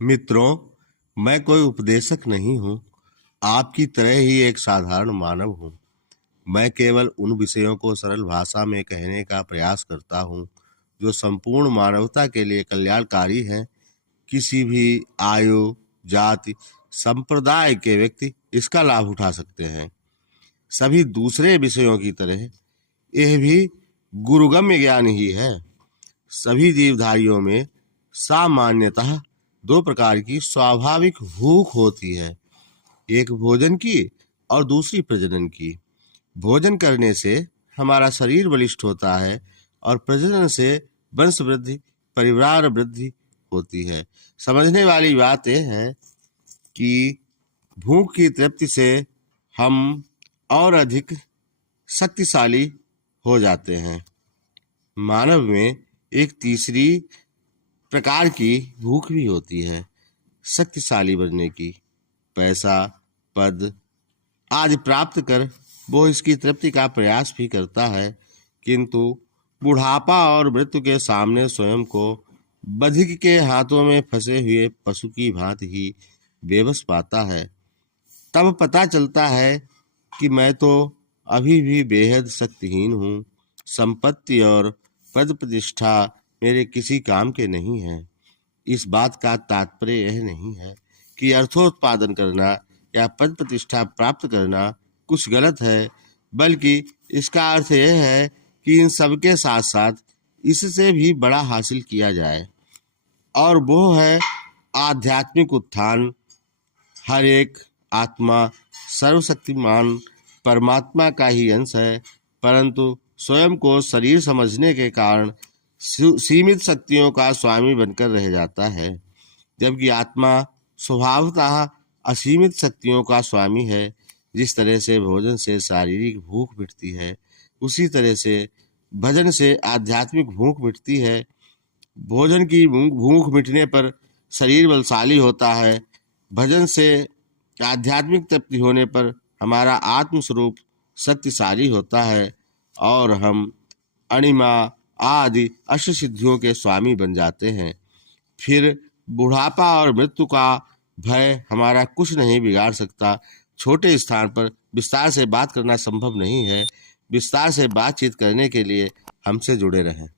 मित्रों, मैं कोई उपदेशक नहीं हूँ। आपकी तरह ही एक साधारण मानव हूँ। मैं केवल उन विषयों को सरल भाषा में कहने का प्रयास करता हूँ जो संपूर्ण मानवता के लिए कल्याणकारी हैं। किसी भी आयु, जाति, संप्रदाय के व्यक्ति इसका लाभ उठा सकते हैं। सभी दूसरे विषयों की तरह यह भी गुरुगम्य ज्ञान ही है। सभी जीवधारियों में सामान्यतः दो प्रकार की स्वाभाविक भूख होती है, एक भोजन की और दूसरी प्रजनन की। भोजन करने से हमारा शरीर बलिष्ठ होता है और प्रजनन से वंश वृद्धि, परिवार वृद्धि होती है। समझने वाली बात यह है कि भूख की तृप्ति से हम और अधिक शक्तिशाली हो जाते हैं। मानव में एक तीसरी प्रकार की भूख भी होती है, शक्तिशाली बनने की। पैसा, पद आदि प्राप्त कर वो इसकी तृप्ति का प्रयास भी करता है, किंतु बुढ़ापा और मृत्यु के सामने स्वयं को बधिक के हाथों में फंसे हुए पशु की भांति ही बेबस पाता है। तब पता चलता है कि मैं तो अभी भी बेहद शक्तिहीन हूँ। संपत्ति और पद प्रतिष्ठा मेरे किसी काम के नहीं है। इस बात का तात्पर्य यह नहीं है कि अर्थोत्पादन करना या पद प्रतिष्ठा प्राप्त करना कुछ गलत है, बल्कि इसका अर्थ यह है कि इन सब के साथ साथ इससे भी बड़ा हासिल किया जाए, और वो है आध्यात्मिक उत्थान। हर एक आत्मा सर्वशक्तिमान परमात्मा का ही अंश है, परंतु स्वयं को शरीर समझने के कारण सीमित शक्तियों का स्वामी बनकर रह जाता है, जबकि आत्मा स्वभावतः असीमित शक्तियों का स्वामी है। जिस तरह से भोजन से शारीरिक भूख मिटती है, उसी तरह से भजन से आध्यात्मिक भूख मिटती है। भोजन की भूख मिटने पर शरीर बलशाली होता है, भजन से आध्यात्मिक तृप्ति होने पर हमारा आत्मस्वरूप शक्तिशाली होता है और हम अणिमा आदि अष्ट सिद्धियों के स्वामी बन जाते हैं। फिर बुढ़ापा और मृत्यु का भय हमारा कुछ नहीं बिगाड़ सकता। छोटे स्थान पर विस्तार से बात करना संभव नहीं है। विस्तार से बातचीत करने के लिए हमसे जुड़े रहें।